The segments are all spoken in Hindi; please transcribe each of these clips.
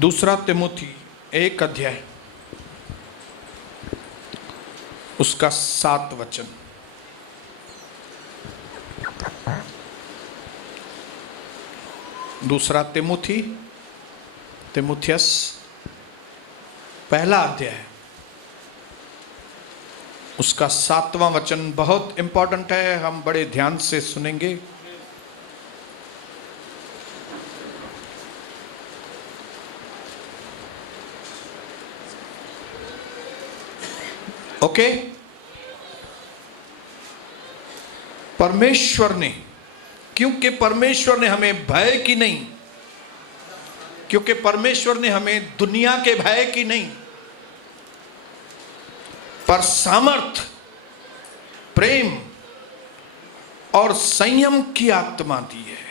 दूसरा तिमुथी 1 अध्याय उसका 7 वचन। दूसरा तिमुथियस पहला अध्याय उसका 7वां वचन बहुत इंपॉर्टेंट है, हम बड़े ध्यान से सुनेंगे। ओके, परमेश्वर ने, क्योंकि परमेश्वर ने हमें भय की नहीं, क्योंकि परमेश्वर ने हमें दुनिया के भय की नहीं पर सामर्थ, प्रेम और संयम की आत्मा दी है।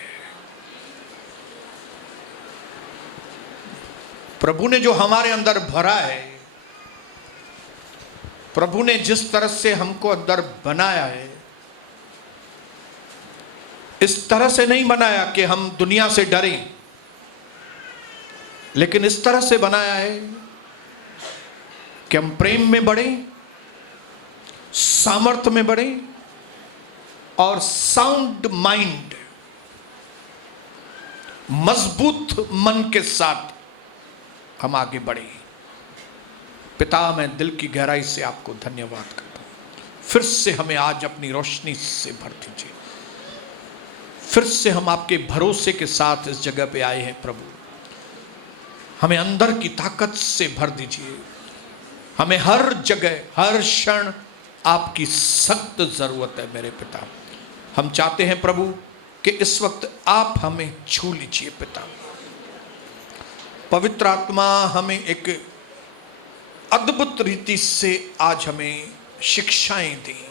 प्रभु ने जो हमारे अंदर भरा है, प्रभु ने जिस तरह से हमको अंदर बनाया है, इस तरह से नहीं बनाया कि हम दुनिया से डरें, लेकिन इस तरह से बनाया है कि हम प्रेम में बढ़ें, सामर्थ्य में बढ़ें और साउंड माइंड, मजबूत मन के साथ हम आगे बढ़ें। पिता, मैं दिल की गहराई से आपको धन्यवाद करता हूं। फिर से हमें आज अपनी रोशनी से भर दीजिए। फिर से हम आपके भरोसे के साथ इस जगह पे आए हैं प्रभु। हमें अंदर की ताकत से भर दीजिए। हमें हर जगह, हर क्षण आपकी सख्त जरूरत है मेरे पिता। हम चाहते हैं प्रभु कि इस वक्त आप हमें छू लीजिए पिता। पवित्र आत्मा हमें एक अद्भुत रीति से आज हमें शिक्षाएं दें,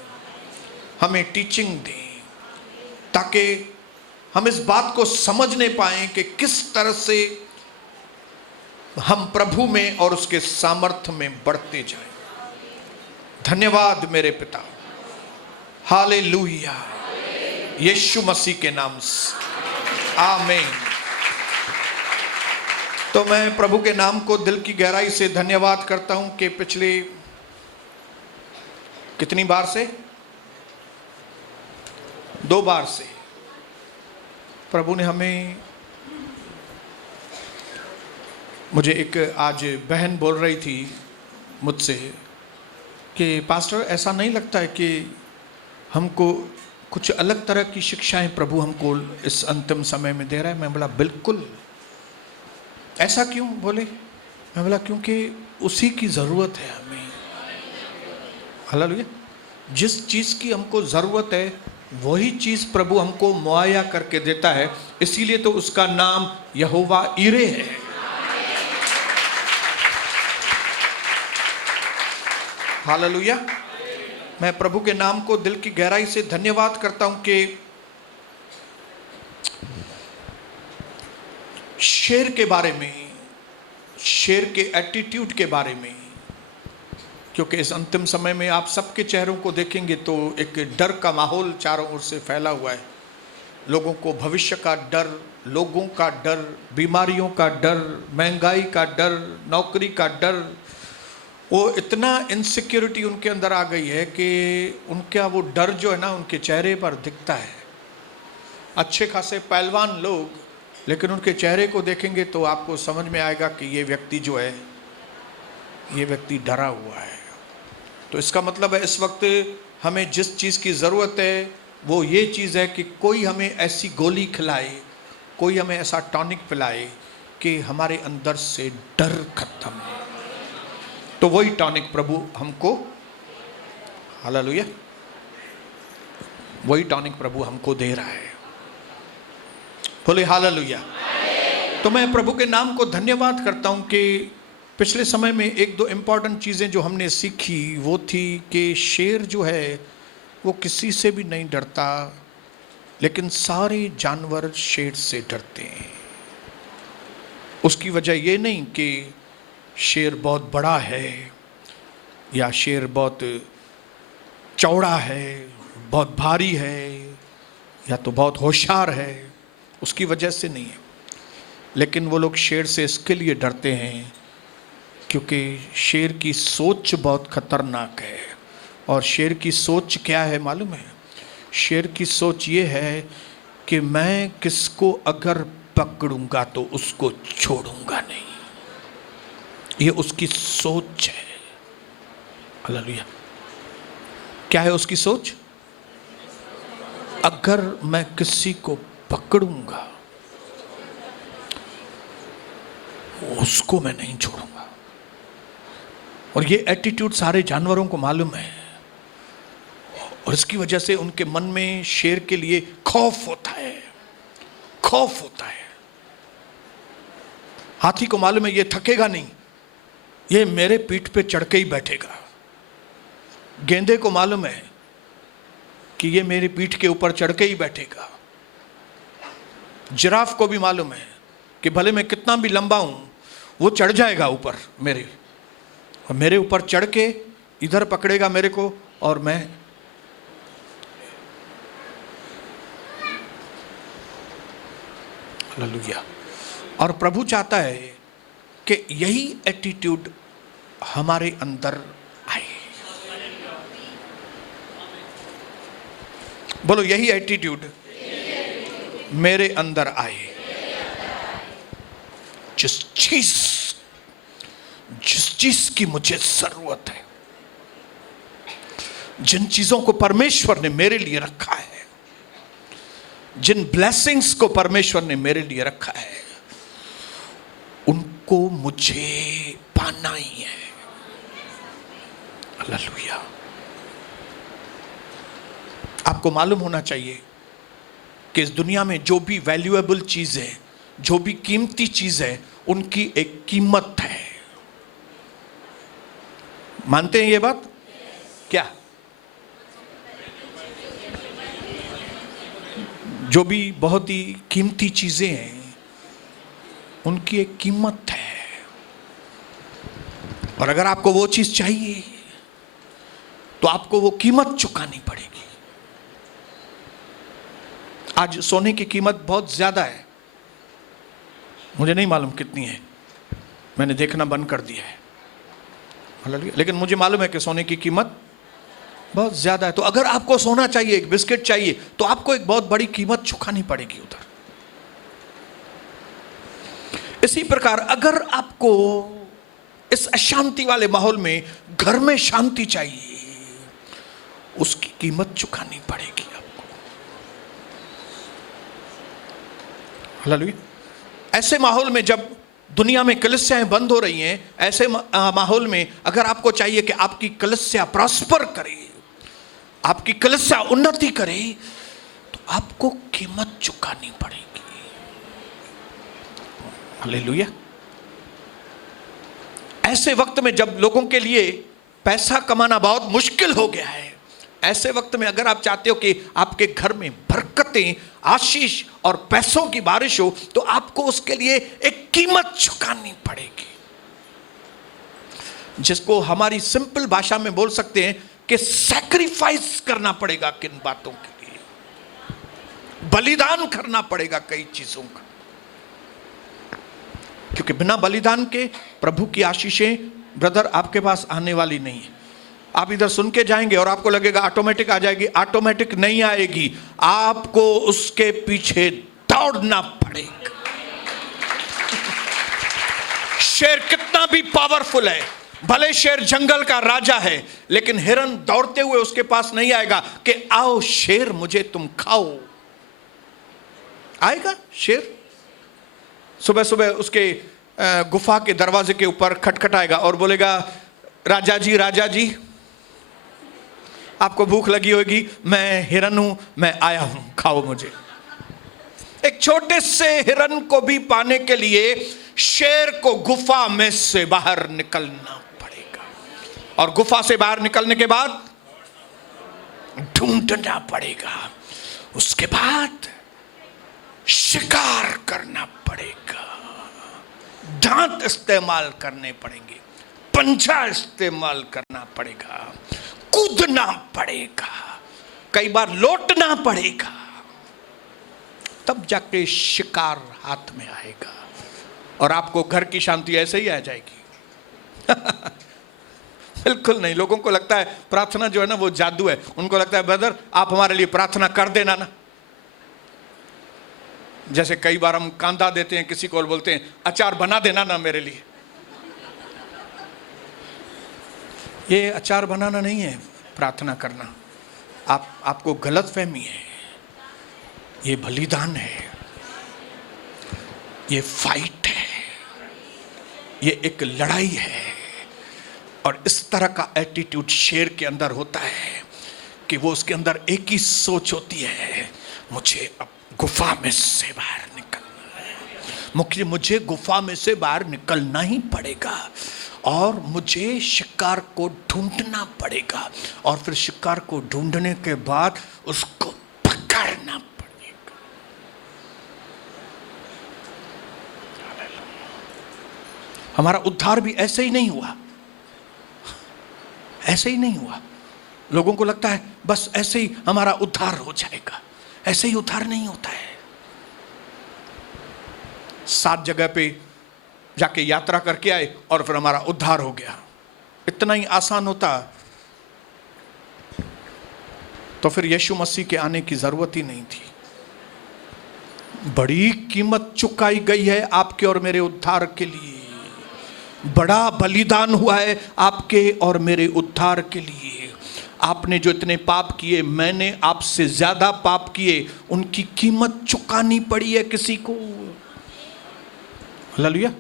हमें टीचिंग दें, ताकि हम इस बात को समझने पाएं कि किस तरह से हम प्रभु में और उसके सामर्थ्य में बढ़ते जाएं। धन्यवाद मेरे पिता। हालेलुया, यीशु मसीह के नाम से आमीन। तो मैं प्रभु के नाम को दिल की गहराई से धन्यवाद करता हूं कि पिछले कितनी बार से, 2 बार से प्रभु ने हमें, मुझे एक आज बहन बोल रही थी मुझसे कि पास्टर ऐसा नहीं लगता है कि हमको कुछ अलग तरह की शिक्षाएं प्रभु हमको इस अंतिम समय में दे रहा है। मैं बोला बिल्कुल। ऐसा क्यों बोले? मैं बोला क्योंकि उसी की ज़रूरत है हमें। हालेलुया। जिस चीज़ की हमको ज़रूरत है वही चीज़ प्रभु हमको मुहैया करके देता है। इसीलिए तो उसका नाम यहोवा ईरे है। हालेलुया। मैं प्रभु के नाम को दिल की गहराई से धन्यवाद करता हूं कि शेर के बारे में, शेर के एटीट्यूड के बारे में, क्योंकि इस अंतिम समय में आप सबके चेहरों को देखेंगे तो एक डर का माहौल चारों ओर से फैला हुआ है। लोगों को भविष्य का डर, लोगों का डर, बीमारियों का डर, महंगाई का डर, नौकरी का डर, वो इतना इनसिक्योरिटी उनके अंदर आ गई है कि उनका वो डर जो है ना उनके चेहरे पर दिखता है। अच्छे खासे पहलवान लोग, लेकिन उनके चेहरे को देखेंगे तो आपको समझ में आएगा कि ये व्यक्ति जो है, ये व्यक्ति डरा हुआ है। तो इसका मतलब है इस वक्त हमें जिस चीज़ की ज़रूरत है वो ये चीज़ है कि कोई हमें ऐसी गोली खिलाए, कोई हमें ऐसा टॉनिक पिलाए कि हमारे अंदर से डर खत्म हो। तो वही टॉनिक प्रभु हमको, हालेलुया, वही टॉनिक प्रभु हमको दे रहा है। बोले हालेलुया। तो मैं प्रभु के नाम को धन्यवाद करता हूं कि पिछले समय में 1-2 इम्पॉर्टेंट चीज़ें जो हमने सीखी वो थी कि शेर जो है वो किसी से भी नहीं डरता, लेकिन सारे जानवर शेर से डरते हैं। उसकी वजह ये नहीं कि शेर बहुत बड़ा है या शेर बहुत चौड़ा है, बहुत भारी है या तो बहुत होशियार है, उसकी वजह से नहीं है। लेकिन वो लोग शेर से इसके लिए डरते हैं क्योंकि शेर की सोच बहुत खतरनाक है। और शेर की सोच क्या है मालूम है? शेर की सोच ये है कि मैं किसको अगर पकड़ूंगा तो उसको छोड़ूंगा नहीं। ये उसकी सोच है। हालेलुया। क्या है उसकी सोच? अगर मैं किसी को पकड़ूंगा उसको मैं नहीं छोड़ूंगा। और ये एटीट्यूड सारे जानवरों को मालूम है, और इसकी वजह से उनके मन में शेर के लिए खौफ होता है, खौफ होता है। हाथी को मालूम है ये थकेगा नहीं, ये मेरे पीठ पे चढ़ के ही बैठेगा। गेंडे को मालूम है कि ये मेरी पीठ के ऊपर चढ़ के ही बैठेगा। जिराफ को भी मालूम है कि भले मैं कितना भी लंबा हूं, वो चढ़ जाएगा ऊपर मेरे, और मेरे ऊपर चढ़ के इधर पकड़ेगा मेरे को, और मैं हालेलुया। और प्रभु चाहता है कि यही एटीट्यूड हमारे अंदर आए। बोलो, यही एटीट्यूड मेरे अंदर आए। जिस चीज की मुझे जरूरत है, जिन चीजों को परमेश्वर ने मेरे लिए रखा है, जिन ब्लेसिंग्स को परमेश्वर ने मेरे लिए रखा है, उनको मुझे पाना ही है। हालेलुया। आपको मालूम होना चाहिए कि इस दुनिया में जो भी वैल्यूएबल चीज है, जो भी कीमती चीज है, उनकी एक कीमत है। मानते हैं ये बात? क्या? जो भी बहुत ही कीमती चीजें हैं, उनकी एक कीमत है। और अगर आपको वो चीज चाहिए तो आपको वो कीमत चुकानी पड़ेगी। आज सोने की कीमत बहुत ज्यादा है, मुझे नहीं मालूम कितनी है, मैंने देखना बंद कर दिया है, लेकिन मुझे मालूम है कि सोने की कीमत बहुत ज्यादा है। तो अगर आपको सोना चाहिए, एक बिस्किट चाहिए, तो आपको एक बहुत बड़ी कीमत चुकानी पड़ेगी उधर। इसी प्रकार अगर आपको इस अशांति वाले माहौल में घर में शांति चाहिए, उसकी कीमत चुकानी पड़ेगी आपको। हालेलुया। ऐसे माहौल में जब दुनिया में कलीसियाएं बंद हो रही हैं, ऐसे माहौल में अगर आपको चाहिए कि आपकी कलीसिया प्रॉस्पर करे, आपकी कलीसिया उन्नति करे, तो आपको कीमत चुकानी पड़ेगी। हालेलुया। ऐसे वक्त में जब लोगों के लिए पैसा कमाना बहुत मुश्किल हो गया है, ऐसे वक्त में अगर आप चाहते हो कि आपके घर में बरकतें, आशीष और पैसों की बारिश हो, तो आपको उसके लिए एक कीमत चुकानी पड़ेगी, जिसको हमारी सिंपल भाषा में बोल सकते हैं कि सैक्रिफाइस करना पड़ेगा। किन बातों के लिए बलिदान करना पड़ेगा? कई चीजों का, क्योंकि बिना बलिदान के प्रभु की आशीषें ब्रदर आपके पास आने वाली नहीं है। आप इधर सुन के जाएंगे और आपको लगेगा ऑटोमेटिक आ जाएगी, ऑटोमेटिक नहीं आएगी, आपको उसके पीछे दौड़ना पड़ेगा। शेर कितना भी पावरफुल है, भले शेर जंगल का राजा है, लेकिन हिरन दौड़ते हुए उसके पास नहीं आएगा कि आओ शेर मुझे तुम खाओ। आएगा शेर? सुबह सुबह उसके गुफा के दरवाजे के ऊपर खटखटाएगा और बोलेगा, राजा जी, राजा जी, आपको भूख लगी होगी, मैं हिरन हूं, मैं आया हूं, खाओ मुझे। एक छोटे से हिरन को भी पाने के लिए शेर को गुफा में से बाहर निकलना पड़ेगा, और गुफा से बाहर निकलने के बाद ढूंढना पड़ेगा, उसके बाद शिकार करना पड़ेगा, दांत इस्तेमाल करने पड़ेंगे, पंजा इस्तेमाल करना पड़ेगा, कूदना पड़ेगा, कई बार लौटना पड़ेगा, तब जाके शिकार हाथ में आएगा। और आपको घर की शांति ऐसे ही आ जाएगी। बिल्कुल नहीं। लोगों को लगता है प्रार्थना जो है ना वो जादू है। उनको लगता है ब्रदर आप हमारे लिए प्रार्थना कर देना ना। जैसे कई बार हम कांदा देते हैं किसी को और बोलते हैं अचार बना देना ना मेरे लिए। ये अचार बनाना नहीं है प्रार्थना करना। आपको गलतफहमी है। ये बलिदान है, ये फाइट है, ये एक लड़ाई है। और इस तरह का एटीट्यूड शेर के अंदर होता है कि वो उसके अंदर एक ही सोच होती है, मुझे अब गुफा में से बाहर निकलना है, मुझे गुफा में से बाहर निकलना ही पड़ेगा और मुझे शिकार को ढूंढना पड़ेगा और फिर शिकार को ढूंढने के बाद उसको पकड़ना पड़ेगा। हमारा उद्धार भी ऐसे ही नहीं हुआ, ऐसे ही नहीं हुआ। लोगों को लगता है बस ऐसे ही हमारा उद्धार हो जाएगा। ऐसे ही उद्धार नहीं होता है। 7 जगह पे जाके यात्रा करके आए और फिर हमारा उद्धार हो गया। इतना ही आसान होता तो फिर यीशु मसीह के आने की जरूरत ही नहीं थी। बड़ी कीमत चुकाई गई है आपके और मेरे उद्धार के लिए। बड़ा बलिदान हुआ है आपके और मेरे उद्धार के लिए। आपने जो इतने पाप किए, मैंने आपसे ज्यादा पाप किए, उनकी कीमत चुकानी पड़ी है किसी को। हालेलुया।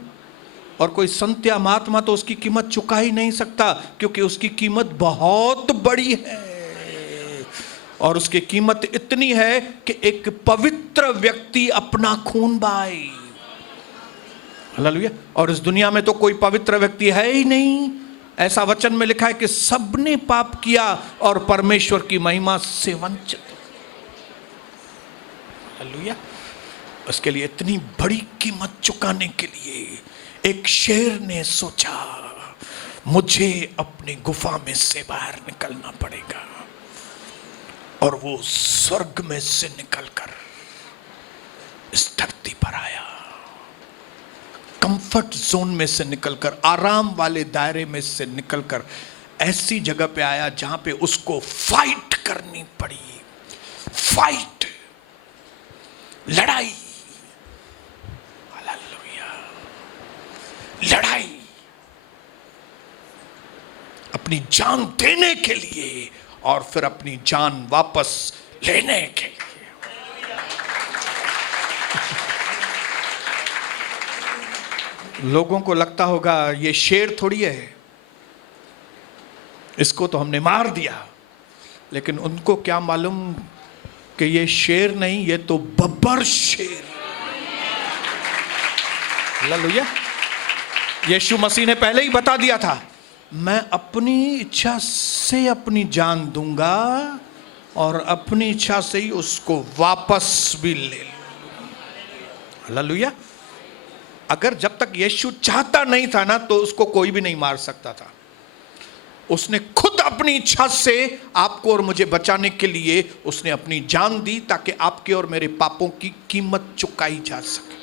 और कोई संत या महात्मा तो उसकी कीमत चुका ही नहीं सकता, क्योंकि उसकी कीमत बहुत बड़ी है। और उसकी कीमत इतनी है कि एक पवित्र व्यक्ति अपना खून बहाए। हालेलुया। और इस दुनिया में तो कोई पवित्र व्यक्ति है ही नहीं। ऐसा वचन में लिखा है कि सबने पाप किया और परमेश्वर की महिमा से वंचित। हालेलुया। उसके लिए इतनी बड़ी कीमत चुकाने के लिए एक शेर ने सोचा, मुझे अपनी गुफा में से बाहर निकलना पड़ेगा। और वो स्वर्ग में से निकलकर इस धरती पर आया। कंफर्ट जोन में से निकलकर, आराम वाले दायरे में से निकलकर ऐसी जगह पे आया जहां पे उसको फाइट करनी पड़ी। फाइट, लड़ाई, हालेलुया, लड़ाई, अपनी जान देने के लिए और फिर अपनी जान वापस लेने के लिए। लोगों को लगता होगा ये शेर थोड़ी है, इसको तो हमने मार दिया। लेकिन उनको क्या मालूम कि ये शेर नहीं, ये तो बब्बर शेर। हालेलुया। यीशु मसीह ने पहले ही बता दिया था, मैं अपनी इच्छा से अपनी जान दूंगा और अपनी इच्छा से ही उसको वापस भी ले लूंगा। हालेलुया। अगर जब तक यीशु चाहता नहीं था ना, तो उसको कोई भी नहीं मार सकता था। उसने खुद अपनी इच्छा से आपको और मुझे बचाने के लिए उसने अपनी जान दी, ताकि आपके और मेरे पापों की कीमत चुकाई जा सके।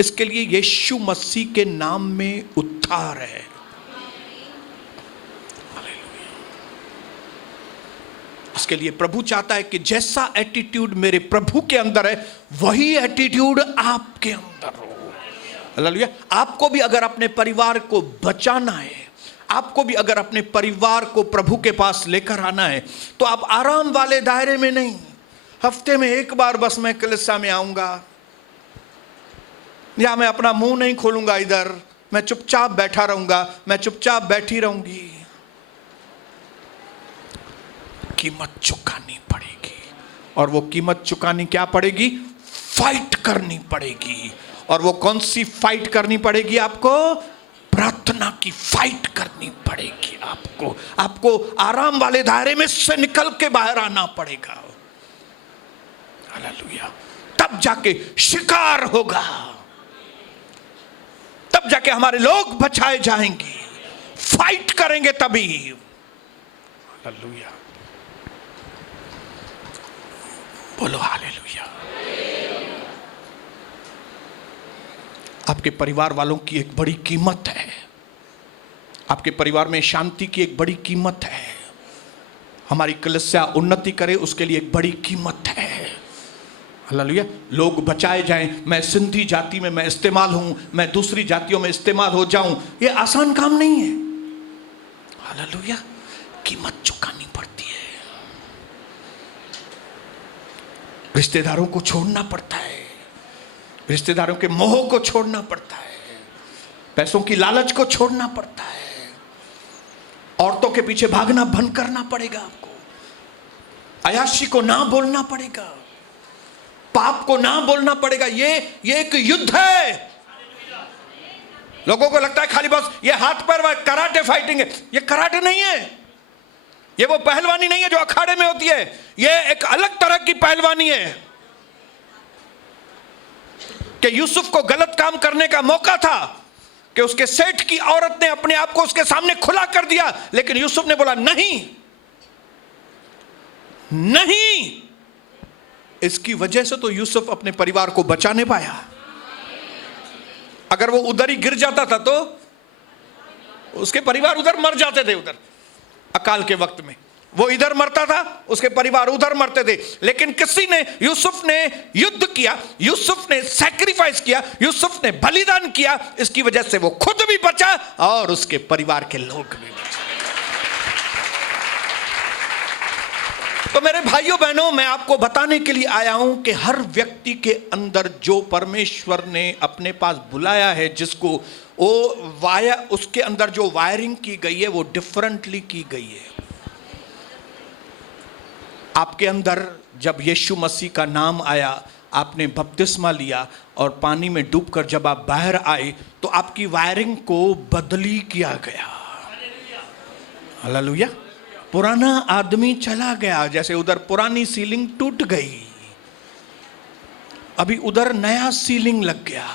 इसके लिए यीशु मसीह के नाम में उद्धार है। इसके लिए प्रभु चाहता है कि जैसा एटीट्यूड मेरे प्रभु के अंदर है, वही एटीट्यूड आपके अंदर हो। हालेलुया। आपको भी अगर अपने परिवार को बचाना है, आपको भी अगर अपने परिवार को प्रभु के पास लेकर आना है, तो आप आराम वाले दायरे में नहीं, हफ्ते में एक बार बस मैं कलीसिया में आऊंगा, या मैं अपना मुंह नहीं खोलूंगा इधर, मैं चुपचाप बैठा रहूंगा, मैं चुपचाप बैठी रहूंगी। कीमत चुकानी पड़ेगी। और वो कीमत चुकानी क्या पड़ेगी? फाइट करनी पड़ेगी। और वो कौन सी फाइट करनी पड़ेगी आपको? प्रार्थना की फाइट करनी पड़ेगी आपको। आपको आराम वाले दायरे में से निकल के बाहर आना पड़ेगा। हालेलुया। तब जाके शिकार होगा, तब जाके हमारे लोग बचाए जाएंगे। फाइट करेंगे तभी। हालेलुया। बोलो हालेलुया। आपके परिवार वालों की एक बड़ी कीमत है, आपके परिवार में शांति की एक बड़ी कीमत है, हमारी कलीसिया उन्नति करे उसके लिए एक बड़ी कीमत है। हालेलुया। लोग बचाए जाएं, मैं सिंधी जाति में मैं इस्तेमाल हूं, मैं दूसरी जातियों में इस्तेमाल हो जाऊं, ये आसान काम नहीं है। हालेलुया। कीमत चुकानी पड़ती है, रिश्तेदारों को छोड़ना पड़ता है, रिश्तेदारों के मोह को छोड़ना पड़ता है, पैसों की लालच को छोड़ना पड़ता है, औरतों के पीछे भागना बंद करना पड़ेगा आपको, अयाशी को ना बोलना पड़ेगा, पाप को ना बोलना पड़ेगा। ये एक युद्ध है। लोगों को लगता है खाली बस ये हाथ पैर कराटे फाइटिंग है, ये कराटे नहीं है, ये वो पहलवानी नहीं है जो अखाड़े में होती है, ये एक अलग तरह की पहलवानी है। कि यूसुफ को गलत काम करने का मौका था कि उसके सेठ की औरत ने अपने आप को उसके सामने खुला कर दिया, लेकिन यूसुफ ने बोला नहीं नहीं। इसकी वजह से तो यूसुफ अपने परिवार को बचा नहीं पाया। अगर वो उधर ही गिर जाता था तो उसके परिवार उधर मर जाते थे, उधर अकाल के वक्त में वो इधर मरता था, उसके परिवार उधर मरते थे। लेकिन किसी ने, यूसुफ ने युद्ध किया, यूसुफ ने सैक्रिफाइस किया, यूसुफ ने बलिदान किया, इसकी वजह से वो खुद भी बचा और उसके परिवार के लोग भी बचे। तो मेरे भाइयों बहनों, मैं आपको बताने के लिए आया हूं कि हर व्यक्ति के अंदर जो परमेश्वर ने अपने पास बुलाया है, जिसको वो उसके अंदर जो वायरिंग की गई है वो डिफरेंटली की गई है। आपके अंदर जब यीशु मसीह का नाम आया, आपने बपतिस्मा लिया और पानी में डूबकर जब आप बाहर आए तो आपकी वायरिंग को बदली किया गया। हालेलुया। पुराना आदमी चला गया, जैसे उधर पुरानी सीलिंग टूट गई, अभी उधर नया सीलिंग लग गया,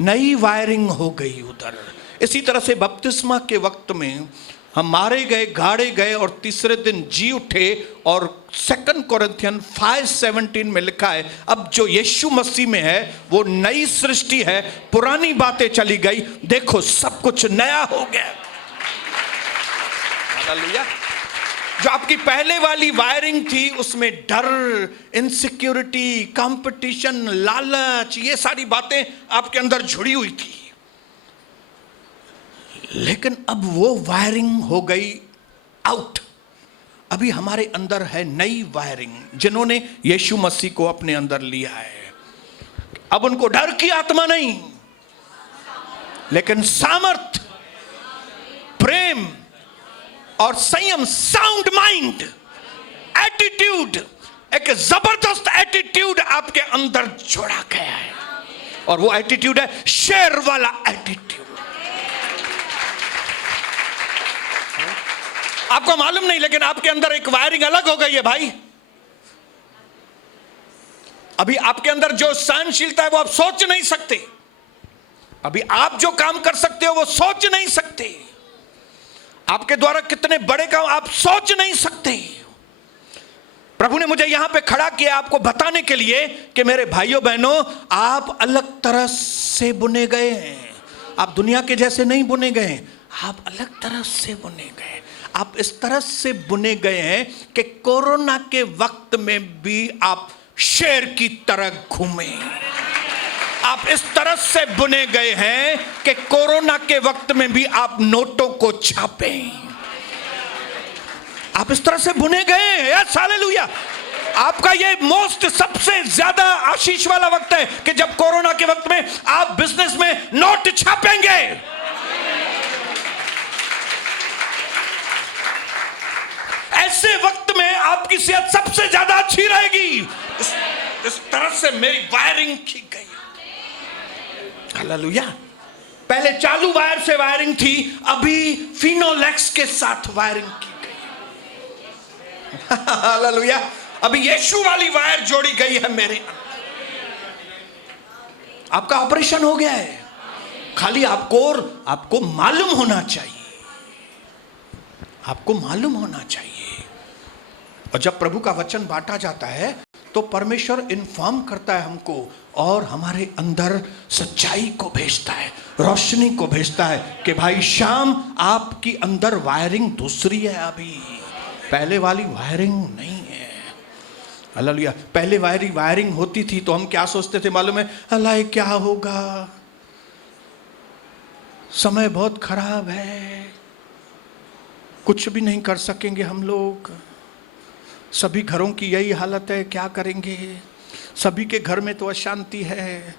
नई वायरिंग हो गई उधर। इसी तरह से बपतिस्मा के वक्त में हम मारे गए, गाड़े गए और तीसरे दिन जी उठे। और 2 कोरिन्थियन 5:17 में लिखा है, अब जो यीशु मसीह में है वो नई सृष्टि है, पुरानी बातें चली गई, देखो सब कुछ नया हो गया। हालेलुया। जो आपकी पहले वाली वायरिंग थी उसमें डर, इनसिक्योरिटी, कंपटीशन, लालच, ये सारी बातें आपके अंदर जुड़ी हुई थी। लेकिन अब वो वायरिंग हो गई आउट। अभी हमारे अंदर है नई वायरिंग, जिन्होंने यीशु मसीह को अपने अंदर लिया है। अब उनको डर की आत्मा नहीं, लेकिन सामर्थ, प्रेम और संयम, साउंड माइंड, एटीट्यूड, एक जबरदस्त एटीट्यूड आपके अंदर जोड़ा गया है। और वो एटीट्यूड है शेर वाला एटीट्यूड। आपको मालूम नहीं, लेकिन आपके अंदर एक वायरिंग अलग हो गई है भाई। अभी आपके अंदर जो सहनशीलता है वो आप सोच नहीं सकते। अभी आप जो काम कर सकते हो वो सोच नहीं सकते। आपके द्वारा कितने बड़े काम आप सोच नहीं सकते। प्रभु ने मुझे यहां पे खड़ा किया आपको बताने के लिए कि मेरे भाइयों बहनों, आप अलग तरह से बुने गए हैं। आप दुनिया के जैसे नहीं बुने गए, आप अलग तरह से बुने गए। आप इस तरह से बुने गए हैं कि कोरोना के वक्त में भी आप शेर की तरह घूमे। आप इस तरह से बुने गए हैं कि कोरोना के वक्त में भी आप नोटों को छापें। आप इस तरह से बुने गए हैं। Yes, hallelujah. आपका ये मोस्ट सबसे ज्यादा आशीष वाला वक्त है कि जब कोरोना के वक्त में आप बिजनेस में नोट छापेंगे। ऐसे वक्त में आपकी सेहत सबसे ज्यादा अच्छी रहेगी। इस तरह से मेरी वायरिंग की गई। हालेलुया। पहले चालू वायर से वायरिंग थी, अभी फिनोलेक्स के साथ वायरिंग की गई। हालेलुया। अभी यीशु वाली वायर जोड़ी गई है मेरे। आपका ऑपरेशन हो गया है, खाली आपको मालूम होना चाहिए। आपको मालूम होना चाहिए। और जब प्रभु का वचन बांटा जाता है तो परमेश्वर इन्फॉर्म करता है हमको और हमारे अंदर सच्चाई को भेजता है, रोशनी को भेजता है कि भाई श्याम, आपकी अंदर वायरिंग दूसरी है, अभी पहले वाली वायरिंग नहीं है। हालेलुया। पहले वायरिंग होती थी तो हम क्या सोचते थे मालूम है? अल्लाह क्या होगा, समय बहुत खराब है, कुछ भी नहीं कर सकेंगे हम लोग, सभी घरों की यही हालत है, क्या करेंगे, सभी के घर में तो अशांति है,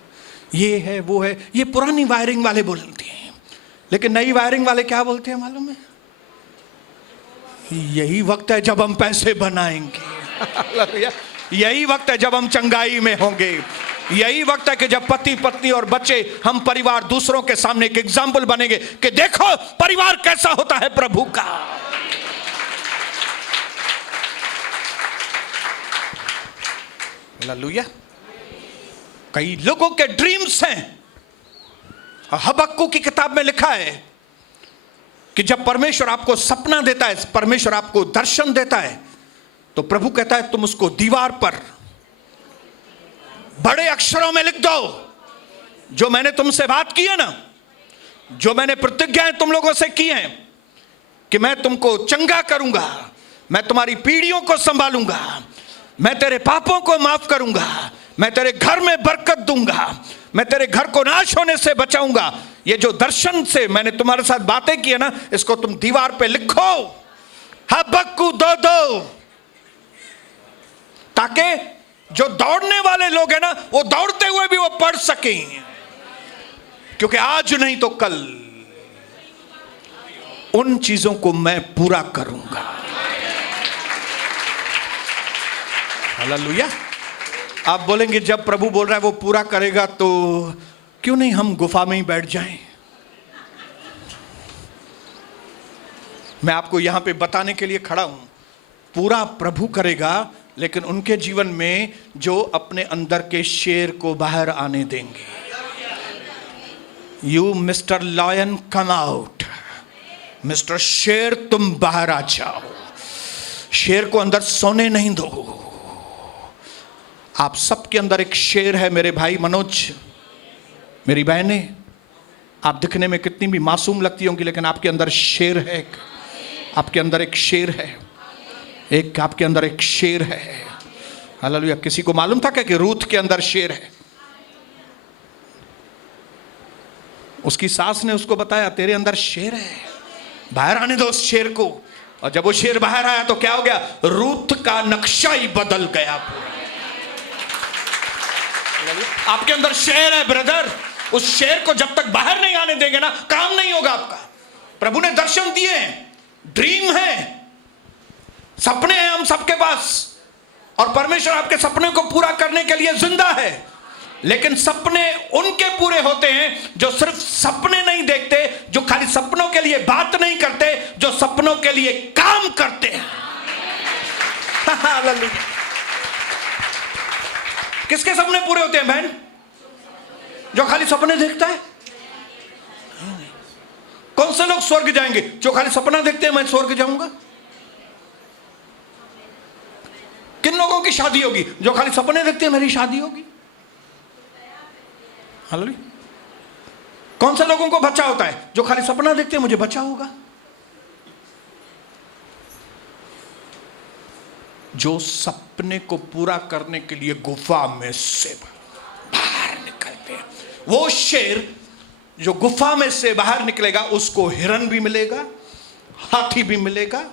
ये है वो है। ये पुरानी वायरिंग वाले बोलते हैं। लेकिन नई वायरिंग वाले क्या बोलते हैं मालूम है? यही वक्त है जब हम पैसे बनाएंगे, यही वक्त है जब हम चंगाई में होंगे, यही वक्त है कि जब पति पत्नी और बच्चे, हम परिवार दूसरों के सामने एक एग्जाम्पल बनेंगे कि देखो परिवार कैसा होता है प्रभु का। हालेलुया। कई लोगों के ड्रीम्स हैं। हबक्कू की किताब में लिखा है कि जब परमेश्वर आपको सपना देता है, परमेश्वर आपको दर्शन देता है, तो प्रभु कहता है तुम उसको दीवार पर बड़े अक्षरों में लिख दो। जो मैंने तुमसे बात की है ना, जो मैंने प्रतिज्ञाएं तुम लोगों से की हैं कि मैं तुमको चंगा करूंगा, मैं तुम्हारी पीढ़ियों को संभालूंगा, मैं तेरे पापों को माफ करूंगा, मैं तेरे घर में बरकत दूंगा, मैं तेरे घर को नाश होने से बचाऊंगा। ये जो दर्शन से मैंने तुम्हारे साथ बातें की है ना, इसको तुम दीवार पे लिखो, हबक्कू 2:2, ताकि जो दौड़ने वाले लोग हैं ना, वो दौड़ते हुए भी वो पढ़ सकें, क्योंकि आज नहीं तो कल उन चीजों को मैं पूरा करूंगा। हालेलुया। आप बोलेंगे जब प्रभु बोल रहा है वो पूरा करेगा, तो क्यों नहीं हम गुफा में ही बैठ जाएं? मैं आपको यहां पे बताने के लिए खड़ा हूं, पूरा प्रभु करेगा, लेकिन उनके जीवन में जो अपने अंदर के शेर को बाहर आने देंगे। You mister lion come out, mister शेर तुम बाहर आ जाओ, शेर को अंदर सोने नहीं दो। आप सबके अंदर एक शेर है मेरे भाई मनोज, मेरी बहनें, आप दिखने में कितनी भी मासूम लगती होंगी, लेकिन आपके अंदर शेर है, आपके अंदर एक शेर है, एक आपके अंदर एक शेर है। हालेलुया। किसी को मालूम था क्या कि रूथ के अंदर शेर है? उसकी सास ने उसको बताया तेरे अंदर शेर है, बाहर आने दो उस शेर को। और जब वो शेर बाहर आया तो क्या हो गया? रूथ का नक्शा ही बदल गया। आपके अंदर शेर है ब्रदर, उस शेर को जब तक बाहर नहीं आने देंगे ना, काम नहीं होगा आपका। प्रभु ने दर्शन दिए हैं, ड्रीम है, सपने हैं हम सबके पास, और परमेश्वर आपके सपने को पूरा करने के लिए जिंदा है। लेकिन सपने उनके पूरे होते हैं जो सिर्फ सपने नहीं देखते, जो खाली सपनों के लिए बात नहीं करते, जो सपनों के लिए काम करते हैं। किसके सपने पूरे होते हैं बहन? जो खाली सपने देखता है। कौन से लोग स्वर्ग जाएंगे? जो खाली सपना देखते हैं मैं स्वर्ग जाऊंगा। किन लोगों की शादी होगी? जो खाली सपने देखते हैं मेरी शादी होगी। हालेलुया। कौन से लोगों को बच्चा होता है? जो खाली सपना देखते हैं मुझे बच्चा होगा। जो सपने को पूरा करने के लिए गुफा में से बाहर निकलते हैं, वो शेर जो गुफा में से बाहर निकलेगा, उसको हिरन भी मिलेगा, हाथी भी मिलेगा।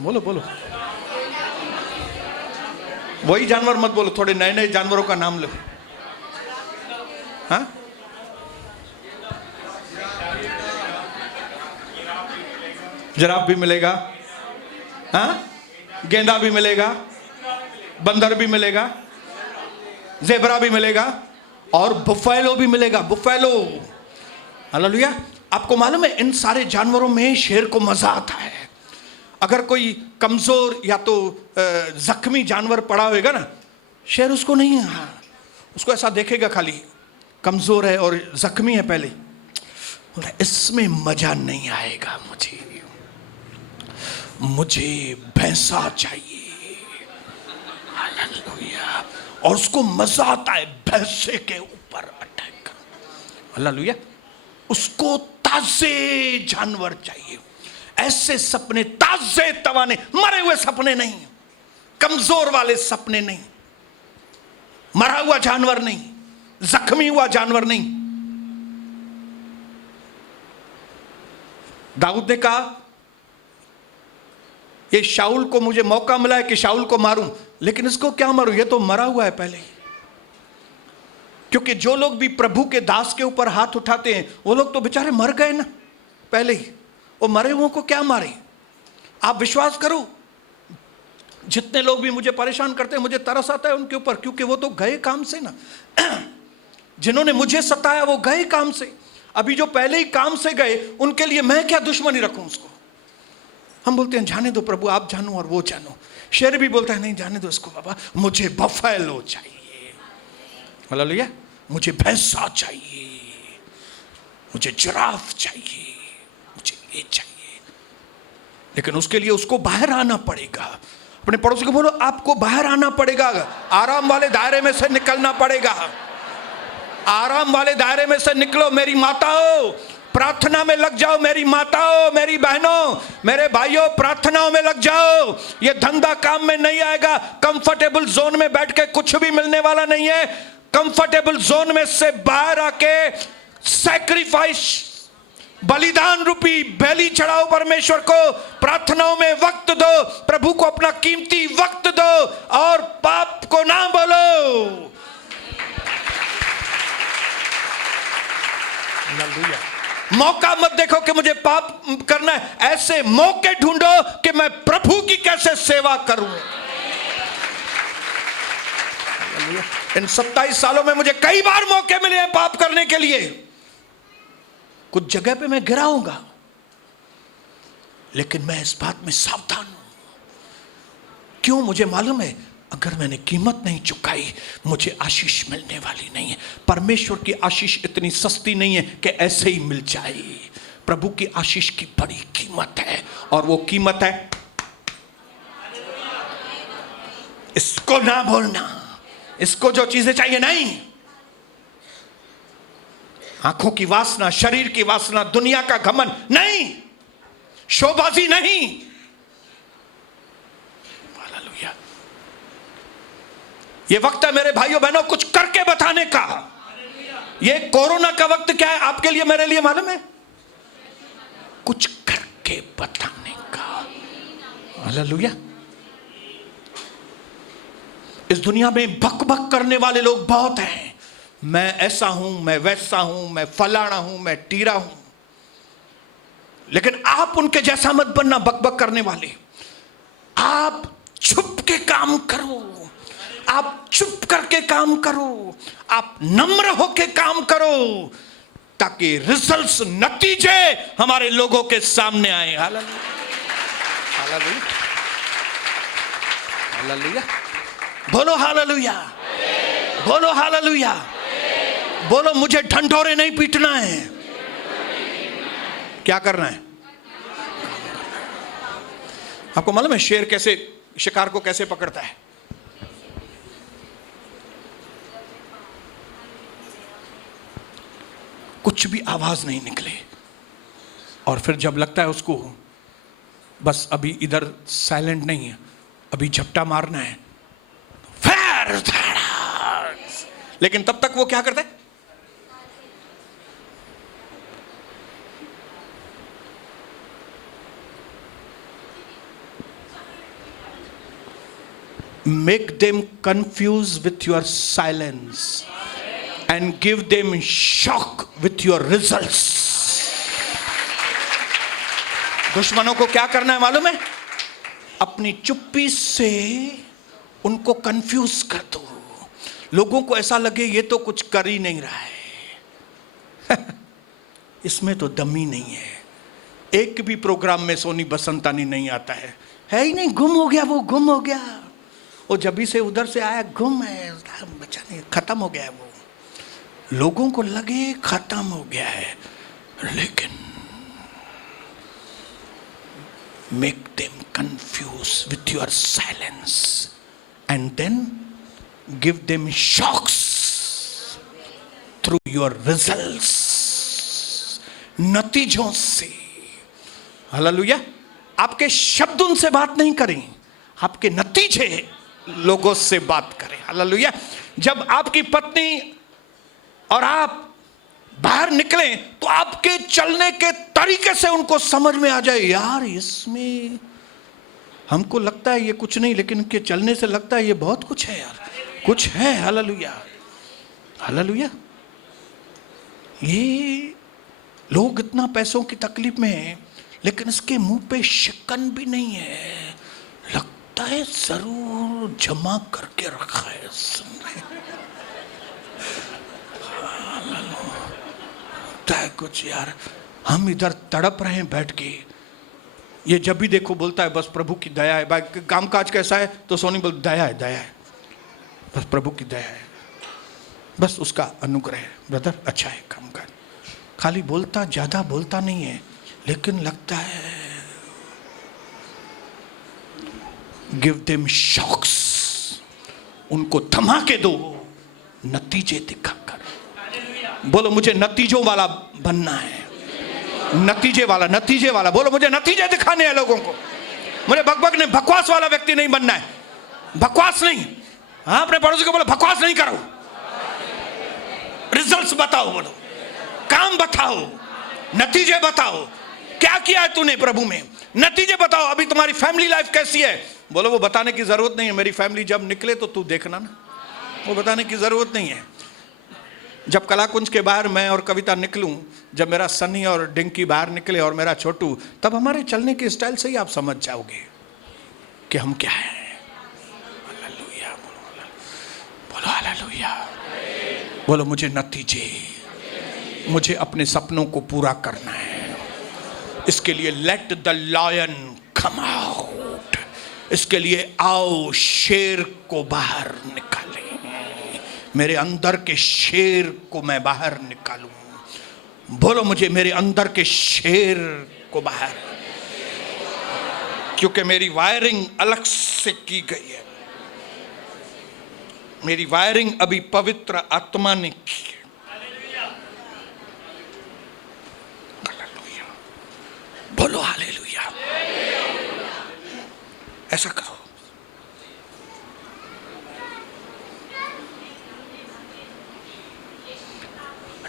बोलो बोलो, वही जानवर मत बोलो, थोड़े नए नए जानवरों का नाम लो। हाँ, जिराफ भी मिलेगा, हाँ, गेंदा भी मिलेगा, बंदर भी मिलेगा, ज़ेब्रा भी मिलेगा, और बुफेलो भी मिलेगा। बुफेलो। हालेलुया। आपको मालूम है इन सारे जानवरों में शेर को मजा आता है। अगर कोई कमजोर या तो जख्मी जानवर पड़ा होगा ना, शेर उसको नहीं, हाँ, उसको ऐसा देखेगा, खाली कमजोर है और जख्मी है, पहले इसमें मजा नहीं आएगा, मुझे भैंसा चाहिए। हालेलुया। और उसको मजा आता है भैंसे के ऊपर अटैक करना। हालेलुया। उसको ताजे जानवर चाहिए, ऐसे सपने ताजे तवाने, मरे हुए सपने नहीं, कमजोर वाले सपने नहीं, मरा हुआ जानवर नहीं, जख्मी हुआ जानवर नहीं। दाऊद ने कहा ये शाऊल को मुझे मौका मिला है कि शाऊल को मारूं, लेकिन इसको क्या मारूं, ये तो मरा हुआ है पहले ही। क्योंकि जो लोग भी प्रभु के दास के ऊपर हाथ उठाते हैं वो लोग तो बेचारे मर गए ना पहले ही, वो मरे हुओं को क्या मारे। आप विश्वास करो, जितने लोग भी मुझे परेशान करते हैं मुझे तरस आता है उनके ऊपर, क्योंकि वो तो गए काम से ना। जिन्होंने मुझे सताया वो गए काम से, अभी जो पहले ही काम से गए उनके लिए मैं क्या दुश्मनी रखूं उसको। हम बोलते हैं जाने दो प्रभु, आप जानो और वो जानो। शेर भी बोलता है नहीं जाने दो इसको बाबा, मुझे बफेलो चाहिए, हालेलुया, मुझे भैंसा चाहिए, मुझे जिराफ चाहिए, मुझे ये चाहिए। लेकिन उसके लिए उसको बाहर आना पड़ेगा। अपने पड़ोसी को बोलो आपको बाहर आना पड़ेगा, आराम वाले दायरे में से निकलना पड़ेगा, आराम वाले दायरे में से निकलो। मेरी माताओं प्रार्थना में लग जाओ, मेरी माताओं, मेरी बहनों, मेरे भाइयों प्रार्थनाओं में लग जाओ। ये धंधा काम में नहीं आएगा। कंफर्टेबल जोन में बैठ के कुछ भी मिलने वाला नहीं है। कंफर्टेबल जोन में से बाहर आके सैक्रिफाइस, बलिदान रूपी बलि चढ़ाओ परमेश्वर को, प्रार्थनाओं में वक्त दो, प्रभु को अपना कीमती वक्त दो और पाप को ना बोलो। मौका मत देखो कि मुझे पाप करना है, ऐसे मौके ढूंढो कि मैं प्रभु की कैसे सेवा करूं। इन 27 सालों में मुझे कई बार मौके मिले हैं पाप करने के लिए, कुछ जगह पे मैं गिरा होगा, लेकिन मैं इस बात में सावधान हूं। क्यों? मुझे मालूम है अगर मैंने कीमत नहीं चुकाई मुझे आशीष मिलने वाली नहीं है। परमेश्वर की आशीष इतनी सस्ती नहीं है कि ऐसे ही मिल जाए। प्रभु की आशीष की बड़ी कीमत है, और वो कीमत है इसको ना बोलना, इसको जो चीजें चाहिए नहीं, आंखों की वासना, शरीर की वासना, दुनिया का घमंड नहीं, शोबाजी नहीं। हालेलुया। ये वक्त है मेरे भाइयों बहनों कुछ करके बताने का। ये कोरोना का वक्त क्या है आपके लिए मेरे लिए मालूम है? कुछ करके बताने का। हालेलुया। इस दुनिया में बक बक करने वाले लोग बहुत हैं। मैं ऐसा हूं, मैं वैसा हूं, मैं फलाना हूं, मैं टीरा हूं। लेकिन आप उनके जैसा मत बनना बक बक करने वाले। आप छुप के काम करो, आप चुप करके काम करो, आप नम्र होके काम करो, ताकि रिजल्ट्स, नतीजे हमारे लोगों के सामने आए। Hallelujah, hallelujah, hallelujah. बोलो हालेलुया, बोलो हालेलुया, बोलो मुझे ढंढोरे नहीं पीटना है। क्या करना है? आपको मालूम है शेर कैसे शिकार को कैसे पकड़ता है? कुछ भी आवाज नहीं निकले, और फिर जब लगता है उसको बस अभी इधर साइलेंट नहीं है, अभी झपटा मारना है, फिर लेकिन तब तक वो क्या करता है? Make them confused with your silence and give them shock with your results. दुश्मनों को क्या करना है मालूम है? अपनी चुप्पी से उनको कंफ्यूज कर दो। लोगों को ऐसा लगे ये तो कुछ कर ही नहीं रहा है। इसमें तो दम ही नहीं है। एक भी प्रोग्राम में सोनी बसंतानी नहीं आता है ही नहीं। गुम हो गया, वो गुम हो गया, वो जब से उधर से आया गुम है, बच्चा नहीं, खत्म हो गया है। वो लोगों को लगे खत्म हो गया है, लेकिन make them confused with your silence and then give them shocks through your results, नतीजों से। हालेलुया। आपके शब्द उनसे बात नहीं करें, आपके नतीजे लोगों से बात करें। हालेलुया। जब आपकी पत्नी और आप बाहर निकलें तो आपके चलने के तरीके से उनको समझ में आ जाए, यार इसमें हमको लगता है ये कुछ नहीं, लेकिन इनके चलने से लगता है ये बहुत कुछ है यार, कुछ है। Hallelujah, hallelujah. ये लोग इतना पैसों की तकलीफ में हैं, लेकिन इसके मुंह पे शिकन भी नहीं है, लगता है जरूर जमा करके रखा है इसने। है कुछ यार, हम इधर तड़प रहे हैं बैठ के। ये जब भी देखो बोलता है बस प्रभु की दया है। भाई काम काज कैसा है तो सोनी बोल दया है, दया है, बस प्रभु की दया है, बस उसका अनुग्रह है। ब्रदर अच्छा है काम काज, खाली बोलता, ज्यादा बोलता नहीं है, लेकिन लगता है। गिव देम शॉक्स, उनको धमाके दो नतीजे दिखाकर। बोलो मुझे नतीजों वाला बनना है, नतीजे वाला, नतीजे वाला। बोलो मुझे नतीजे दिखाने हैं लोगों को, मुझे बकबक नहीं, बकवास वाला व्यक्ति नहीं बनना है। बकवास नहीं। हाँ, अपने पड़ोसी को बोलो बकवास नहीं करो, रिजल्ट्स बताओ, बोलो काम बताओ, नतीजे बताओ। क्या किया है तूने प्रभु में, नतीजे बताओ। अभी तुम्हारी फैमिली लाइफ कैसी है, बोलो वो बताने की जरूरत नहीं है। मेरी फैमिली जब निकले तो तू देखना ना, वो बताने की जरूरत नहीं है। जब कलाकुंज के बाहर मैं और कविता निकलूं, जब मेरा सनी और डिंकी बाहर निकले और मेरा छोटू, तब हमारे चलने के स्टाइल से ही आप समझ जाओगे कि हम क्या हैं। हालेलुया, बोलो हालेलुया। बोलो मुझे नतीजे, मुझे अपने सपनों को पूरा करना है। इसके लिए let the lion come out, इसके लिए आओ शेर को बाहर निकालें। मेरे अंदर के शेर को मैं बाहर निकालूं। बोलो मुझे मेरे अंदर के शेर को बाहर, क्योंकि मेरी वायरिंग अलग से की गई है। मेरी वायरिंग अभी पवित्र आत्मा ने की है। बोलो हालेलुया। ऐसा करो।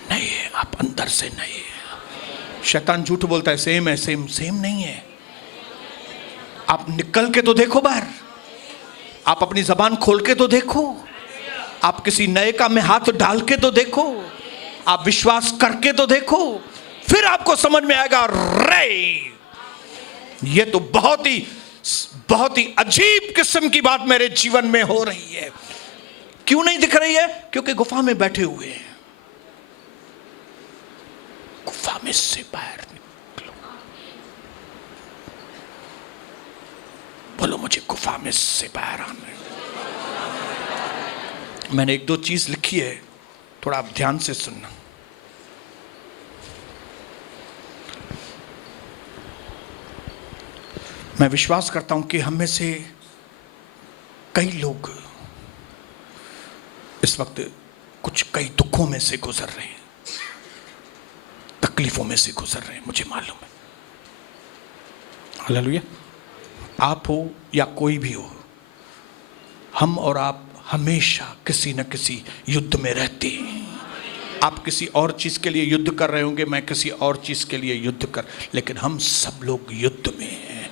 नहीं है, आप अंदर से नहीं है। शैतान झूठ बोलता है सेम है, सेम सेम नहीं है। आप निकल के तो देखो बाहर, आप अपनी जबान खोल के तो देखो, आप किसी नए काम में हाथ डाल के तो देखो, आप विश्वास करके तो देखो, फिर आपको समझ में आएगा रे ये तो बहुत ही अजीब किस्म की बात मेरे जीवन में हो रही है। क्यों नहीं दिख रही है? क्योंकि गुफा में बैठे हुए हैं। गुफा में से बाहर निकलो। बोलो मुझे गुफा में से बाहर आना है। मैंने एक दो चीज लिखी है, थोड़ा आप ध्यान से सुनना। मैं विश्वास करता हूं कि हम में से कई लोग इस वक्त कई दुखों में से गुजर रहे हैं, तकलीफों में से गुजर रहे हैं, मुझे मालूम है। हालेलुया। आप हो या कोई भी हो, हम और आप हमेशा किसी न किसी युद्ध में रहते हैं। आप किसी और चीज के लिए युद्ध कर रहे होंगे, मैं किसी और चीज के लिए युद्ध कर, लेकिन हम सब लोग युद्ध में हैं।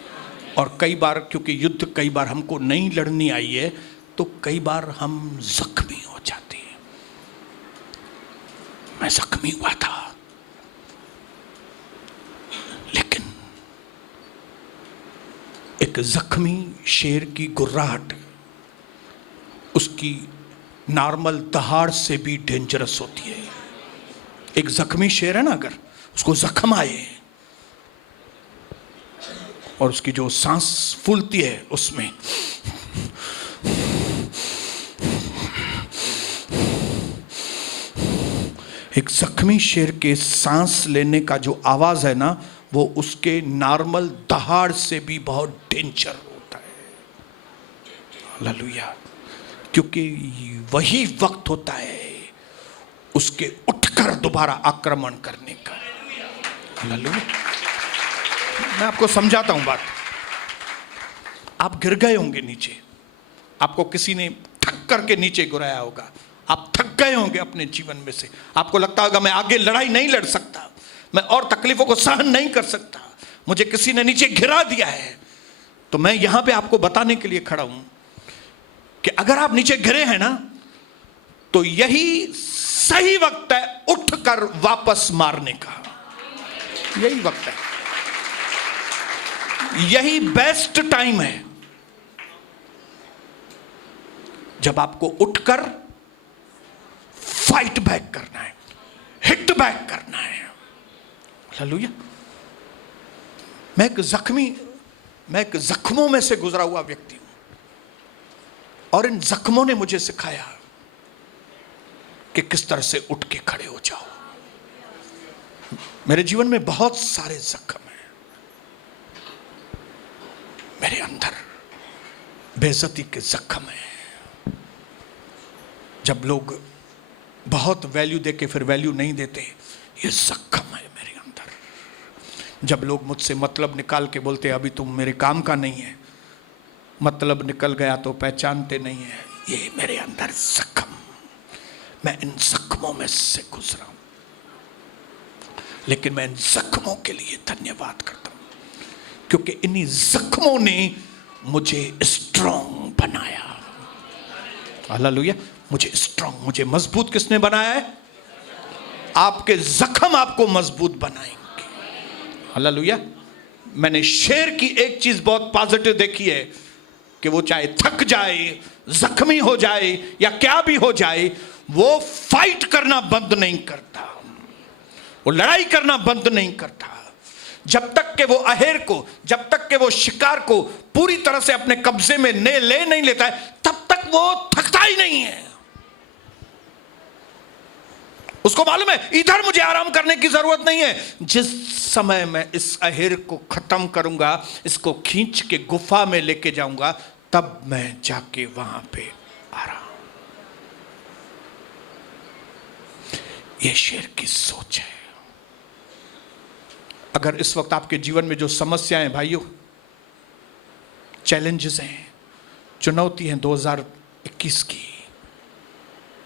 और कई बार क्योंकि युद्ध कई बार हमको नहीं लड़नी आई है, तो कई बार हम जख्मी हो जाते हैं। मैं जख्मी हुआ था, लेकिन एक जख्मी शेर की गुर्राहट उसकी नॉर्मल दहाड़ से भी डेंजरस होती है। एक जख्मी शेर है ना, अगर उसको जख्म आए और उसकी जो सांस फूलती है उसमें एक जख्मी शेर के सांस लेने का जो आवाज है ना, वो उसके नॉर्मल दहाड़ से भी बहुत डेंजर होता है। हालेलुया। क्योंकि वही वक्त होता है उसके उठकर दोबारा आक्रमण करने का। हालेलुया। मैं आपको समझाता हूं बात। आप गिर गए होंगे नीचे, आपको किसी ने ठक करके नीचे गिराया होगा, आप थक गए होंगे अपने जीवन में से, आपको लगता होगा मैं आगे लड़ाई नहीं लड़ सकता, मैं और तकलीफों को सहन नहीं कर सकता, मुझे किसी ने नीचे गिरा दिया है। तो मैं यहां पे आपको बताने के लिए खड़ा हूं कि अगर आप नीचे गिरे हैं ना, तो यही सही वक्त है उठकर वापस मारने का। यही वक्त है, यही बेस्ट टाइम है जब आपको उठकर फाइट बैक करना है, हिट बैक करना है। हालेलुया। मैं एक जख्मों में से गुजरा हुआ व्यक्ति हूं, और इन जख्मों ने मुझे सिखाया कि किस तरह से उठ के खड़े हो जाओ। मेरे जीवन में बहुत सारे जख्म हैं, मेरे अंदर बेइज्जती के जख्म हैं। जब लोग बहुत वैल्यू देके फिर वैल्यू नहीं देते, ये जख्म है मेरे अंदर। जब लोग मुझसे मतलब निकाल के बोलते अभी तुम मेरे काम का नहीं है, मतलब निकल गया तो पहचानते नहीं है, ये मेरे अंदर जख्म। मैं इन जख्मों में से गुजरा हूं, लेकिन मैं इन जख्मों के लिए धन्यवाद करता हूं, क्योंकि इन्हीं जख्मों ने मुझे स्ट्रांग बनाया। हालेलुया। मुझे स्ट्रांग, मुझे मजबूत किसने बनाया है? आपके जख्म आपको मजबूत बनाएंगे। हालेलुया। मैंने शेर की एक चीज बहुत पॉजिटिव देखी है कि वो चाहे थक जाए, जख्मी हो जाए या क्या भी हो जाए, वो फाइट करना बंद नहीं करता, वो लड़ाई करना बंद नहीं करता। जब तक कि वो अहेर को, जब तक कि वो शिकार को पूरी तरह से अपने कब्जे में ले नहीं लेता है, तब तक वो थकता ही नहीं है। उसको मालूम है इधर मुझे आराम करने की जरूरत नहीं है, जिस समय मैं इस अहेर को खत्म करूंगा, इसको खींच के गुफा में लेके जाऊंगा, तब मैं जाके वहां पे आराम। ये शेर की सोच है। अगर इस वक्त आपके जीवन में जो समस्याएं भाइयों, चैलेंजेस हैं, चुनौती हैं 2021 की,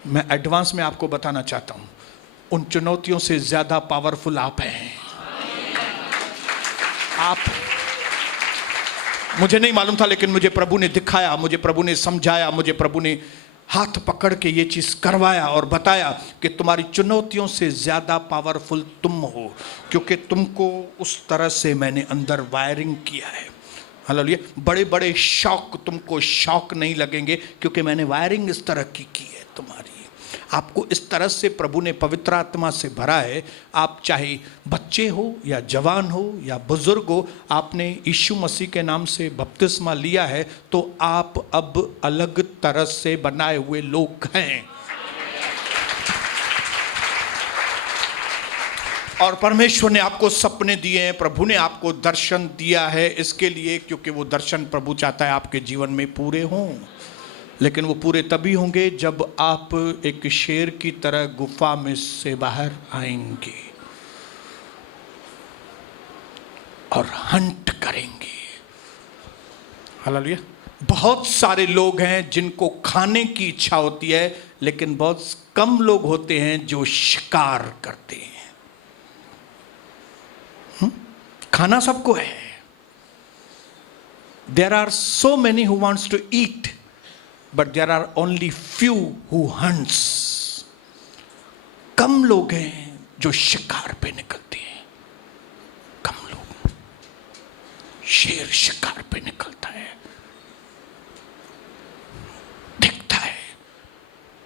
मैं एडवांस में आपको बताना चाहता हूं, उन चुनौतियों से ज्यादा पावरफुल आप हैं। आप, मुझे नहीं मालूम था, लेकिन मुझे प्रभु ने दिखाया, मुझे प्रभु ने समझाया, मुझे प्रभु ने हाथ पकड़ के ये चीज करवाया और बताया कि तुम्हारी चुनौतियों से ज्यादा पावरफुल तुम हो, क्योंकि तुमको उस तरह से मैंने अंदर वायरिंग किया है। हालेलुया। बड़े बड़े शौक तुमको शौक नहीं लगेंगे, क्योंकि मैंने वायरिंग इस तरह की है तुम्हारी। आपको इस तरह से प्रभु ने पवित्र आत्मा से भरा है। आप चाहे बच्चे हो या जवान हो या बुजुर्ग हो, आपने यीशु मसीह के नाम से बपतिस्मा लिया है, तो आप अब अलग तरह से बनाए हुए लोग हैं। और परमेश्वर ने आपको सपने दिए हैं, प्रभु ने आपको दर्शन दिया है इसके लिए, क्योंकि वो दर्शन प्रभु चाहता है आपके जीवन में पूरे हों। लेकिन वो पूरे तभी होंगे जब आप एक शेर की तरह गुफा में से बाहर आएंगे और हंट करेंगे। हालेलुया। बहुत सारे लोग हैं जिनको खाने की इच्छा होती है, लेकिन बहुत कम लोग होते हैं जो शिकार करते हैं। खाना सबको है। There are so many who wants to eat, but there are only few who hunts. कम लोग हैं जो शिकार पे निकलते हैं, कम लोग। शेर शिकार पे निकलता है, देखता है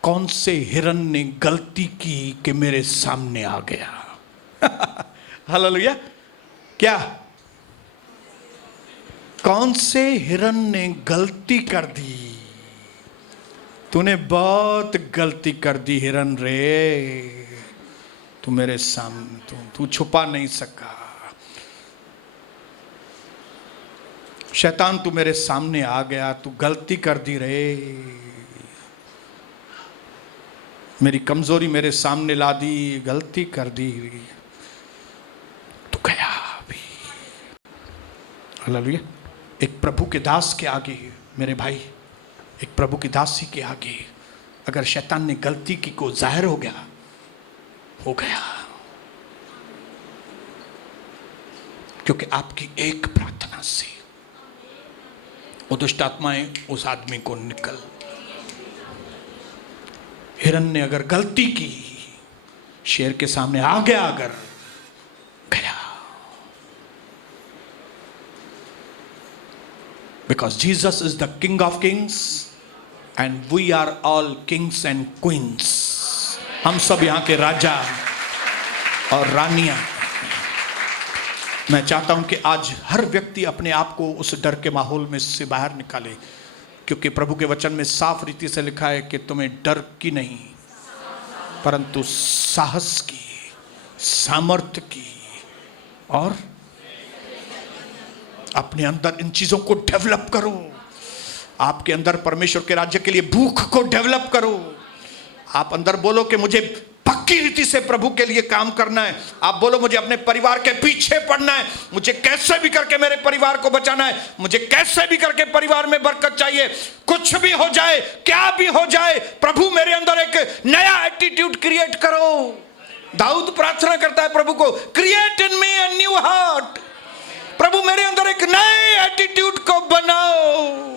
कौन से हिरन ने गलती की कि मेरे सामने आ गया। हालेलुया। क्या? कौन से हिरन ने गलती कर दी? तूने बहुत गलती कर दी हिरन रे, तू मेरे सामने, तू छुपा नहीं सका। शैतान तू मेरे सामने आ गया, तू गलती कर दी रे। मेरी कमजोरी मेरे सामने ला दी, गलती कर दी तो गया भी। हालेलुया। एक प्रभु के दास के आगे मेरे भाई, एक प्रभु की दासी के आगे अगर शैतान ने गलती की को जाहिर हो गया, हो गया। क्योंकि आपकी एक प्रार्थना से वो दुष्ट आत्माएं उस आदमी को निकल। हिरन ने अगर गलती की, शेर के सामने आ गया, अगर गया। Because Jesus is the king of kings and we are all kings and queens. हम सब यहां के राजा और रानियां। मैं चाहता हूं कि आज हर व्यक्ति अपने आप को उस डर के माहौल में से बाहर निकाले, क्योंकि प्रभु के वचन में साफ रीति से लिखा है कि तुम्हें डर की नहीं परंतु साहस की, सामर्थ्य की और अपने अंदर इन चीजों को डेवलप करो। आपके अंदर परमेश्वर के राज्य के लिए भूख को डेवलप करो। आप अंदर बोलो कि मुझे पक्की रीति से प्रभु के लिए काम करना है। आप बोलो मुझे अपने परिवार के पीछे पड़ना है, मुझे कैसे भी करके मेरे परिवार को बचाना है, मुझे कैसे भी करके परिवार में बरकत चाहिए। कुछ भी हो जाए, क्या भी हो जाए, प्रभु मेरे अंदर एक नया एटीट्यूड क्रिएट करो। दाऊद प्रार्थना करता है प्रभु को, create in me a new heart. प्रभु मेरे अंदर एक नए एटीट्यूड को बनाओ।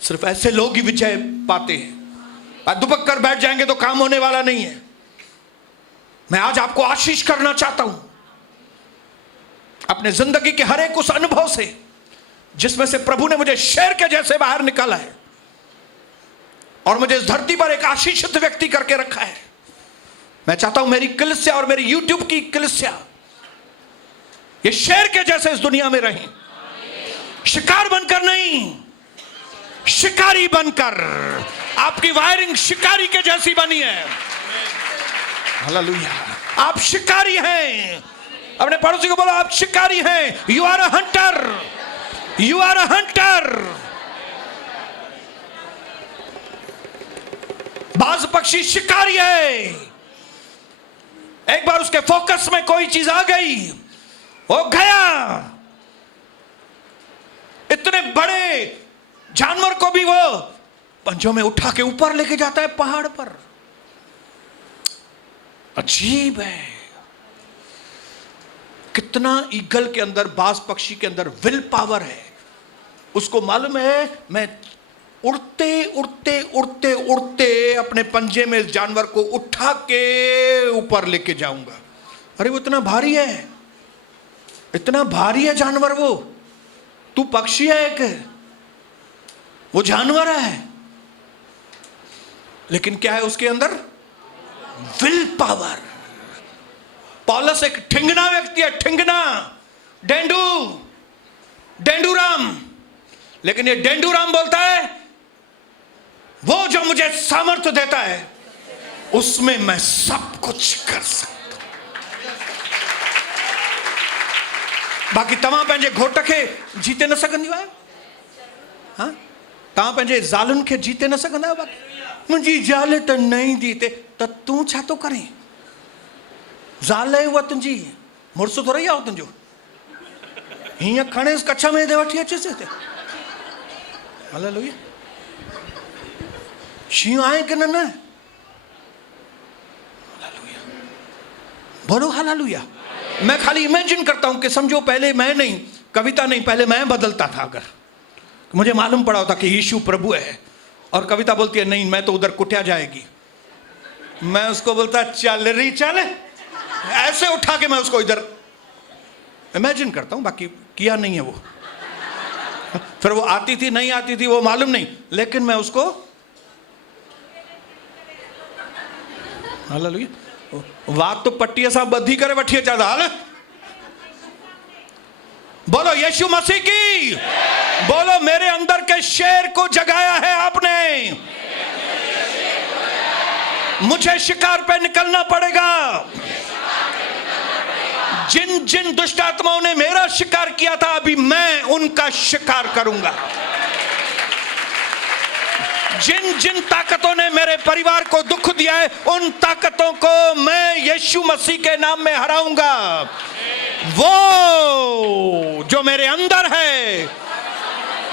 सिर्फ ऐसे लोग ही विजय पाते हैं। दुबक कर बैठ जाएंगे तो काम होने वाला नहीं है। मैं आज आपको आशीष करना चाहता हूं अपने जिंदगी के हर एक उस अनुभव से जिसमें से प्रभु ने मुझे शेर के जैसे बाहर निकाला है और मुझे इस धरती पर एक आशीषित व्यक्ति करके रखा है। मैं चाहता हूं मेरी कलीसिया और मेरी यूट्यूब की कलीसिया ये शेर के जैसे इस दुनिया में रहें, शिकार बनकर नहीं, शिकारी बनकर। आपकी वायरिंग शिकारी के जैसी बनी है। हालेलुया। आप शिकारी हैं। अपने पड़ोसी को बोलो आप शिकारी हैं। You are a hunter, you are a hunter. बाज पक्षी शिकारी है। एक बार उसके फोकस में कोई चीज आ गई, वो गया। इतने बड़े जानवर को भी वो पंजों में उठा के ऊपर लेके जाता है पहाड़ पर। अजीब है कितना ईगल के अंदर, बाज पक्षी के अंदर विल पावर है। उसको मालूम है मैं उड़ते उड़ते उड़ते उड़ते अपने पंजे में इस जानवर को उठा के ऊपर लेके जाऊंगा। अरे वो इतना भारी है, इतना भारी है जानवर। वो तू पक्षी है एक, वो जानवर है, लेकिन क्या है उसके अंदर? Will power. पौलुस एक ठिंगना व्यक्ति है, ठिंगना, डेंडूराम। लेकिन ये डेंडूराम बोलता है वो जो मुझे सामर्थ्य देता है उसमें मैं सब कुछ कर सकता हूं। बाकी तव्हां पंहिंजे घोट खे जीते न सघंदियूं आहियो। हाँ, तव्हां पंहिंजे ज़ालुनि खे जीते न सघंदा आहियो। बाक़ी मुंहिंजी ज़ाल त न ईंदी हिते, त तूं छा थो करें? ज़ाल आहे उहा तुंहिंजी, मुड़ुसु थोरी आहे तुंहिंजो। हीअं खणेसि कच्छ में हिते वठी अचेसि हिते। हालेलुया। शींहुं आहे की न? हालेलुया। बोलो हालेलुया। मैं खाली इमेजिन करता हूं कि समझो पहले मैं नहीं, कविता नहीं, पहले मैं बदलता था। अगर मुझे मालूम पड़ा होता कि यीशु प्रभु है और कविता बोलती है नहीं मैं तो उधर कुटिया जाएगी, मैं उसको बोलता चल रही चल, ऐसे उठा के मैं उसको इधर इमेजिन करता हूं। बाकी किया नहीं है वो। फिर वो आती थी नहीं आती थी वो मालूम नहीं, लेकिन मैं उसको हालेलुया बात तो पट्टी सां बधी करे वठी अचा था। हाल बोलो यीशु मसीह की, बोलो मेरे अंदर के शेर को जगाया है आपने। मुझे शिकार पे निकलना पड़ेगा। जिन जिन दुष्ट आत्माओं ने मेरा शिकार किया था, अभी मैं उनका शिकार करूंगा। जिन जिन ताकतों ने मेरे परिवार को दुख दिया है, उन ताकतों को मैं यीशु मसीह के नाम में हराऊंगा। वो जो मेरे अंदर है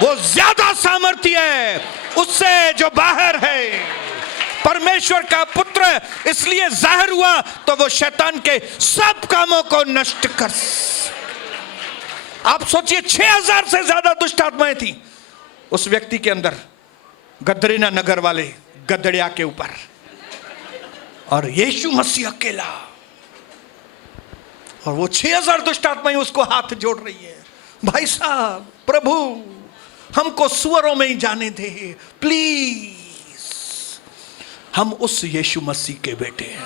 वो ज्यादा सामर्थ्य है उससे जो बाहर है। परमेश्वर का पुत्र इसलिए जाहिर हुआ तो वो शैतान के सब कामों को नष्ट कर। आप सोचिए 6000 से ज्यादा दुष्ट आत्माएं थी उस व्यक्ति के अंदर, गदरेना नगर वाले गदड़िया के ऊपर, और यीशु मसीह अकेला, और वो 6000 दुष्ट आत्माएं उसको हाथ जोड़ रही है। भाई साहब, प्रभु हमको सुअरों में ही जाने दे प्लीज, हम उस यीशु मसीह के बेटे हैं।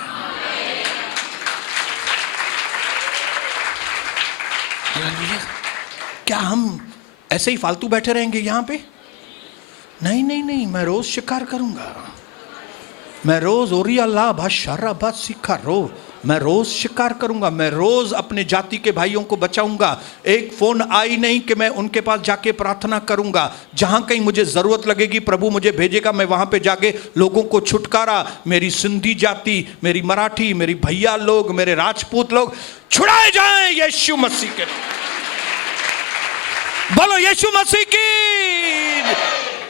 क्या हम ऐसे ही फालतू बैठे रहेंगे यहां पे? नहीं नहीं नहीं, मैं रोज शिकार करूंगा। मैं रोज ओरिया ला भाषारा बात सीखा रो, मैं रोज शिकार करूंगा। मैं रोज अपने जाति के भाइयों को बचाऊंगा। एक फोन आई नहीं कि मैं उनके पास जाके प्रार्थना करूंगा। जहां कहीं मुझे जरूरत लगेगी, प्रभु मुझे भेजेगा, मैं वहां पे जाके लोगों को छुटकारा, मेरी सिंधी जाति, मेरी मराठी, मेरी भैया लोग, मेरे राजपूत लोग छुड़ाए जाएं यीशु मसीह के। बोलो यीशु मसीह की।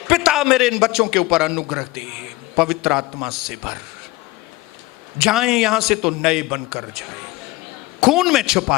पिता मेरे इन बच्चों के ऊपर अनुग्रह दे, पवित्र आत्मा से भर, जाएं यहां से तो नए बनकर जाएं, खून में छुपा